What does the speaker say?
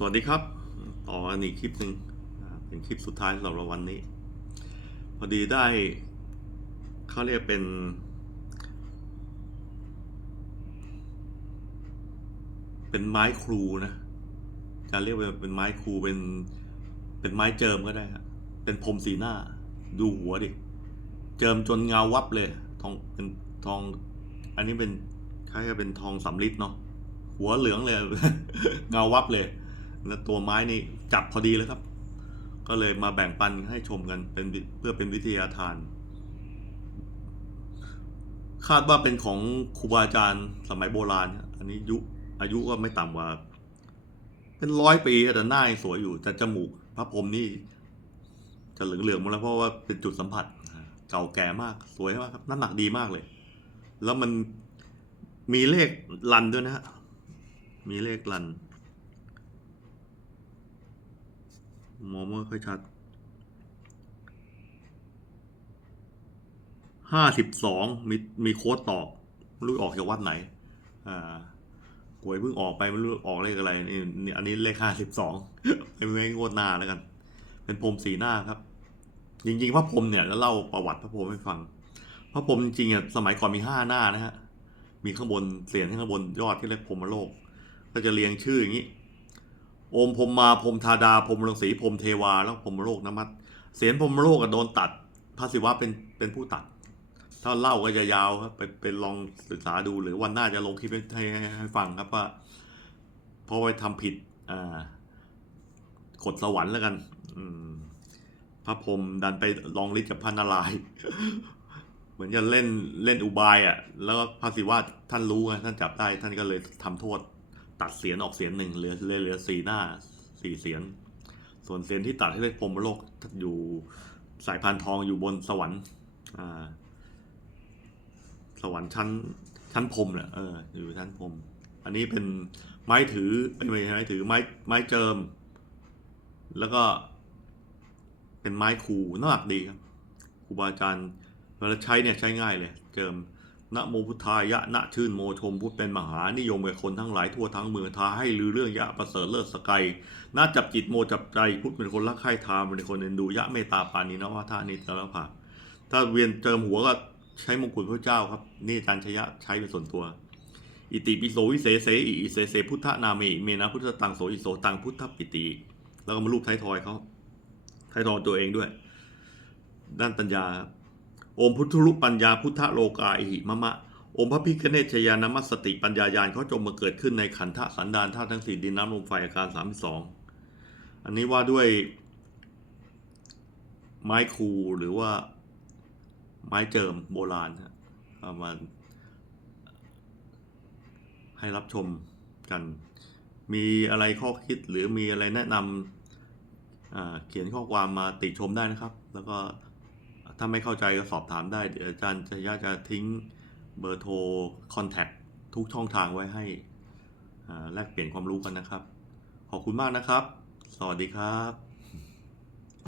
สวัสดีครับ ต่อกันอีกคลิปหนึ่งเป็นคลิปสุดท้ายสำหรับวันนี้ พอดีได้เขาเรียกเป็น เป็นไม้ครูนะจะเรียกว่าเป็นไม้ครูเป็นเป็นไม้เจิมก็ได้ครับเป็นพรมสีหน้า ดูหัวดิ เจิมจนเงาวับเลยทองเป็นทอง อันนี้เป็นคล้ายกับเป็นทองสำริดเนาะหัวเหลืองเลย เงาวับเลย แล้วตัวไม้นี่จับพอดีเลยครับ ก็เลยมาแบ่งปันให้ชมกันเป็นเพื่อเป็นวิทยาทาน คาดว่าเป็นของครูบาอาจารย์สมัยโบราณ อันนี้ยุอายุก็ไม่ต่ำกว่า เป็นร้อยปีแต่หน้ายังสวยอยู่ แต่จมูกพระพรหมนี่จะเหลืองๆหมดแล้วเพราะว่าเป็นจุดสัมผัส เก่าแก่มากสวยมากครับน้ำหนักดีมากเลย แล้วมันมีเลขลันด้วยนะฮะมีเลขลัน มองไม่ค่อยชัดห้าสิบสองมีมีโค้ดตอกรู้ออกจากวัดไหน อ่าหวยเพิ่งออกไปไม่รู้ออกเลขอะไรนี่อันนี้เลขห้าสิบสองไม่ไม่งวดหน้าแล้วกัน เป็นพรมสีหน้าครับ จริงๆ พระพรมเนี่ยแล้วเล่าประวัติพระพรมให้ฟัง พระพรมจริงๆอะสมัยก่อนมีห้าหน้านะฮะ มีข้างบนเสียนข้างบนยอดที่เรียกพรมโลก ก็จะเรียงชื่ออย่างนี้ โอมพรมมาพรมธาดาพรมรังสีพรมเทวา แล้วพรมโลกนมัสเสียนพรมโลกอะโดนตัดพระศิวะเป็นเป็นผู้ตัด ถ้าเล่าก็จะยาวครับไปไปลองศึกษาดูหรือวันหน้าจะลงคลิปให้ให้ให้ฟังครับว่าพราะไปทำผิดอ่ากดสวรรค์แล้วกัน อืมพระพรมดันไปลองฤทธิ์กับพระนารายเหมือนจะเล่นเล่นอุบายอะ แล้วก็พระศิวะท่านรู้ไงท่านจับได้ท่านก็เลยทำโทษ ตัดเสียนออกเสียนหนึ่งเหลือเหลือสี่หน้าสี่เสียน ส่วนเสียนที่ตัดให้เรียกพรมโลกอยู่สายพานทองอยู่บนสวรรค์อ่าสวรรค์ชั้นชั้นพรมเนี่ยเอออยู่ชั้นพรมอันนี้เป็นไม้ถือไม่ใช่ไม้ถือไม้ไม้เจิม แล้วก็เป็นไม้คูน้ำหนักดีครับครูบาอาจารย์เวลาใช้เนี่ยใช้ง่ายเลย เจิม นะโมพุทธายะนะชื่นโมชมพุทธเป็นมหานิยมแก่คนทั้งหลายทั่วทั้งเมืองทาให้ลือเรื่องยะประเสริฐเลิศสกายน่าจับจิตโมจับใจพุทธเป็นคนรักใคร่ทามเป็นคนเอ็นดูยะเมตตาปานีนะวาทานิจแล้วผ่าถ้าเวียนเจิมหัวก็ใช้มงกุฎพระเจ้าครับ นี่อาจารย์ชยะใช้เป็นส่วนตัว อิติปิโสวิเศษเสอิอิเสเสพุทธนามิเมนะพุทธตังโสอิโสตังพุทธปิติ แล้วก็มารูปท้ายทอยเขาไทยทองตัวเองด้วย ด้านปัญญาโอมพุทธลุปัญญาพุทธโลกาอิหิมะมะอมพระพิคเนชยานามัสติปัญญายานเขาจงมาเกิดขึ้นในขันธสันดานธาตุทั้งสี่ดินน้ำลมไฟอาการสามสองอันนี้ว่าด้วยไม้คูหรือว่าไม้เจิมโบราณฮะเอามาให้รับชมกัน มีอะไรข้อคิดหรือมีอะไรแนะนำเขียนข้อความมาติชมได้นะครับ แล้วก็ ถ้าไม่เข้าใจก็สอบถามได้ เดี๋ยวอาจารย์จะยาจะทิ้งเบอร์โทรคอนแทคทุกช่องทางไว้ให้แลกเปลี่ยนความรู้กันนะครับ ขอบคุณมากนะครับ สวัสดีครับ